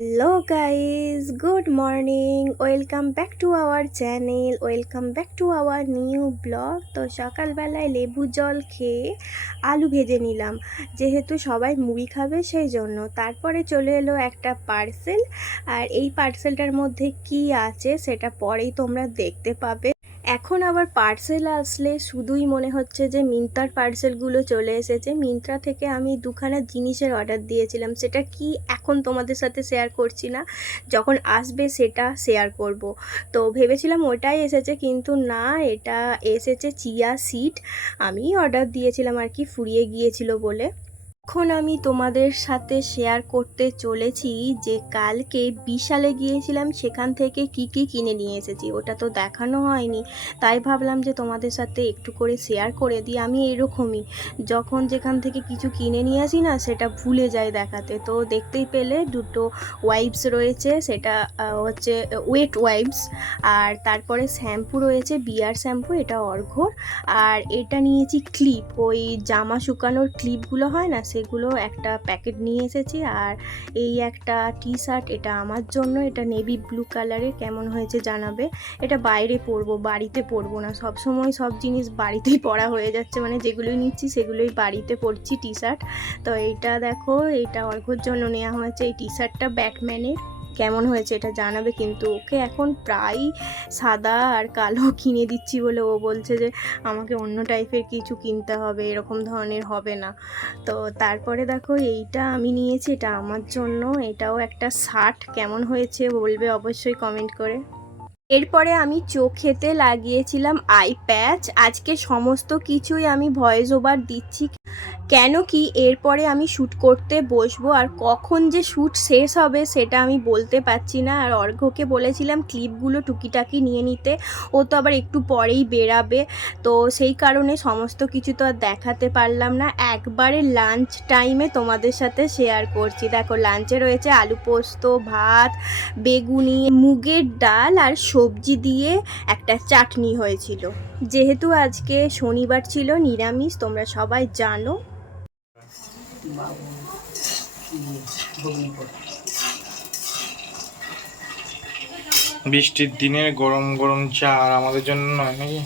Hello guys, good morning. Welcome back to our channel, welcome back to our new blog. তো সকালবেলায় লেবু জল খেয়ে আলু ভেজে নিলাম, যেহেতু সবাই মুড়ি খাবে সেই জন্য। তারপরে চলে এলো একটা পার্সেল, আর এই পার্সেলটার মধ্যে কি আছে সেটা পরেই তোমরা দেখতে পাবে। এখন আবার পার্সেল আসলে শুধুই মনে হচ্ছে যে মিন্ত্রার পার্সেলগুলো চলে এসেছে। মিন্ত্রা থেকে আমি দুখানা জিনিসের অর্ডার দিয়েছিলাম, সেটা কি এখন তোমাদের সাথে শেয়ার করছি না, যখন আসবে সেটা শেয়ার করব। তো ভেবেছিলাম ওটাই এসেছে, কিন্তু না, এটা এসেছে চিয়া সিড। আমি অর্ডার দিয়েছিলাম আর কি, ফুরিয়ে গিয়েছিল বলে। এখন আমি তোমাদের সাথে শেয়ার করতে চলেছি যে কালকে বিশালে গিয়েছিলাম, সেখান থেকে কি কি কিনে নিয়ে এসেছি। ওটা তো দেখানো হয়নি, তাই ভাবলাম যে তোমাদের সাথে একটু করে শেয়ার করে দিই। আমি এরকমই, যখন যেখান থেকে কিছু কিনে নিয়ে আসি না, সেটা ভুলে যাই দেখাতে। তো দেখতেই পেলে দুটো ওয়াইপস রয়েছে, সেটা হচ্ছে ওয়েট ওয়াইপস। আর তারপরে শ্যাম্পু রয়েছে, বিয়ার শ্যাম্পু, এটা অর্ঘ্যর। আর এটা নিয়েছি ক্লিপ, ওই জামা শুকানোর ক্লিপগুলো হয় না, সেগুলো একটা প্যাকেট নিয়ে এসেছি। আর এই একটা টি শার্ট, এটা আমার জন্য, এটা নেভি ব্লু কালারের, কেমন হয়েছে জানাবে। এটা বাইরে পরবো, বাড়িতে পরবো না। সব সময় সব জিনিস বাড়িতেই পরা হয়ে যাচ্ছে, মানে যেগুলোই নিচ্ছি সেগুলোই বাড়িতে পরছি টি শার্ট। তো এইটা দেখো, এইটা অর্ঘ্যর জন্য নেওয়া হয়েছে। এই টি শার্টটা ব্যাটম্যানের, কেমন হয়েছে এটা জানাবে। কিন্তু ওকে এখন প্রায় সাদা আর কালো কিনে দিচ্ছি বলে ও বলছে যে আমাকে অন্য টাইপের কিছু কিনতে হবে, এরকম ধরনের হবে না। তো তারপরে দেখো, এইটা আমি নিয়েছি, এটা আমার জন্য। এটাও একটা শার্ট, কেমন হয়েছে বলবে অবশ্যই কমেন্ট করে। এরপরে আমি চোখেতে লাগিয়েছিলাম আই প্যাচ। আজকে সমস্ত কিছুই আমি ভয়েস ওভার দিচ্ছি, কেন কি এরপরে আমি শ্যুট করতে বসবো, আর কখন যে শ্যুট শেষ হবে সেটা আমি বলতে পারছি না। আর অর্ঘ্যকে বলেছিলাম ক্লিপগুলো টুকিটাকি নিয়ে নিতে, ও তো আবার একটু পরেই বেরাবে। তো সেই কারণে সমস্ত কিছু তো আর দেখাতে পারলাম না, একবারে লাঞ্চ টাইমে তোমাদের সাথে শেয়ার করছি। দেখো, লাঞ্চে রয়েছে আলু পোস্ত, ভাত, বেগুনি, মুগের ডাল আর সবজি দিয়ে একটা চাটনি হয়েছিল। যেহেতু আজকে শনিবার ছিল, নিরামিষ, তোমরা সবাই জানো। বৃষ্টির দিনে গরম গরম চা, আর আমাদের জন্য নয় নাকি?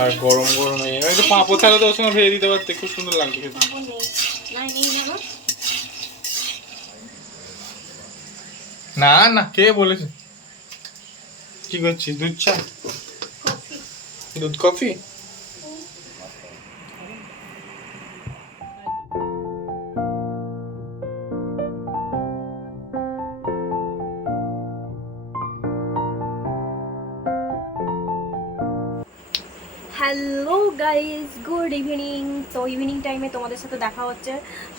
আর গরম গরম একটু পাঁপড় থাকলে তো ওর সঙ্গে ভেজে দিতে পারতে, খুব সুন্দর লাগতো খেতে। না না, কে বলেছে? কি করছিস? দুধ চা, দুধ coffee? Hello guys, good evening. তো ইভিনিং টাইমে তোমাদের সাথে দেখা হচ্ছে।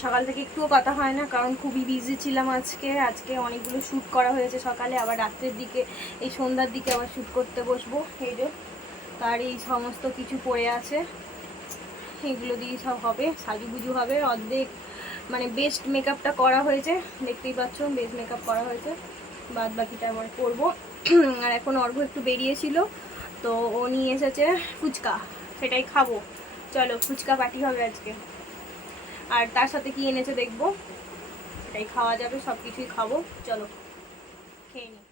সকাল থেকে একটুও কথা হয় না, কারণ খুবই বিজি ছিলাম আজকে অনেকগুলো শ্যুট করা হয়েছে সকালে, আবার রাত্রের দিকে, এই সন্ধ্যার দিকে আবার শ্যুট করতে বসবো। এই যে, তার এই সমস্ত কিছু পড়ে আছে, এগুলো দিয়ে সব হবে, সাজুগুজু হবে। অর্ধেক মানে বেস্ট মেকআপটা করা হয়েছে, দেখতেই পাচ্ছ, বেস্ট মেকআপ করা হয়েছে, বাদ বাকিটা আবার করবো। আর এখন অর্ঘ্য একটু বেরিয়েছিল, তো ও নিয়ে এসেছে ফুচকা, সেটাই খাবো। চলো, ফুচকা পার্টি হবে আজকে। আর তার সাথে কি এনেছে দেখবো, সেটাই খাওয়া যাবে, সব কিছুই খাবো। চলো খেয়ে নিই।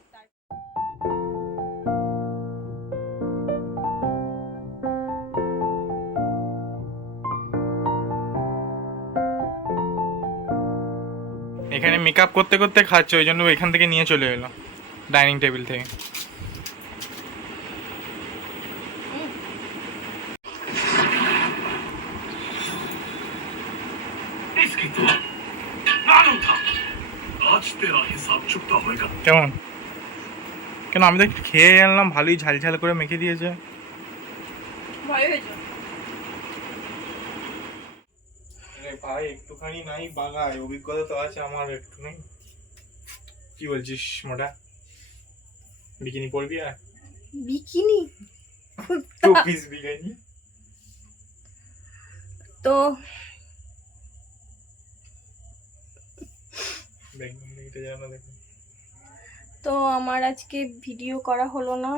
এখানে মেকআপ করতে করতে খাচ্ছে, ওই জন্য এখান থেকে নিয়ে চলে এলো, ডাইনিং টেবিল থেকে। কেমন? কেন, আমি তো খেয়ে আনলাম, ভালোই ঝাল ঝাল করে মেখে দিয়েছে। ভালো হয়েছে। ভাই একটুখানি নাই বাগায়, অভিজ্ঞতা তো আছে আমার, একটু নেই। কি বলছিস মোটা? বিকিনি পরবি? আর বিকিনি, টু পিস বিরিয়ানি। তো তো আমার আজকে ভিডিও করা হলো না,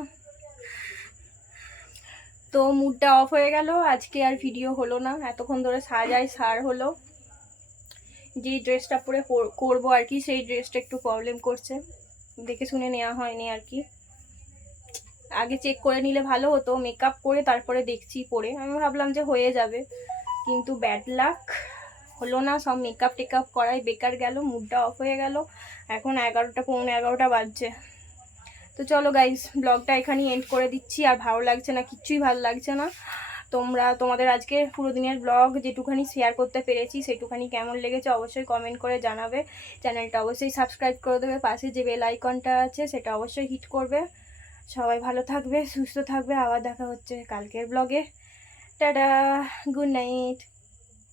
তো মুডটা অফ হয়ে গেল। আজকে আর ভিডিও হলো না, এতক্ষণ ধরে সাজাই সার হলো। যে ড্রেসটা পরে করবো আর কি, সেই ড্রেসটা একটু প্রবলেম করছে, দেখে শুনে নেওয়া হয়নি আর কি। আগে চেক করে নিলে ভালো হতো, মেকআপ করে তারপরে দেখছি পরে, আমি ভাবলাম যে হয়ে যাবে, কিন্তু ব্যাড লাক, হলো না। সব মেকআপ টেকআপ করাই বেকার গেল, মুডটা অফ হয়ে গেল। এখন 11টা, পৌনে 11টা বাজছে। তো চলো গাইস, ব্লগটা এখানেই এন্ড করে দিচ্ছি। আর ভালো লাগছে না, কিচ্ছুই ভালো লাগছে না। তোমাদের আজকে পুরো দিনের ব্লগ যেটুখানি শেয়ার করতে পেরেছি সেটুখানি কেমন লেগেছে অবশ্যই কমেন্ট করে জানাবে। চ্যানেলটা অবশ্যই সাবস্ক্রাইব করে দেবে, পাশে যে বেল আইকনটা আছে সেটা অবশ্যই হিট করবে। সবাই ভালো থাকবে, সুস্থ থাকবে। আবার দেখা হচ্ছে কালকের ব্লগে। Tata, good night.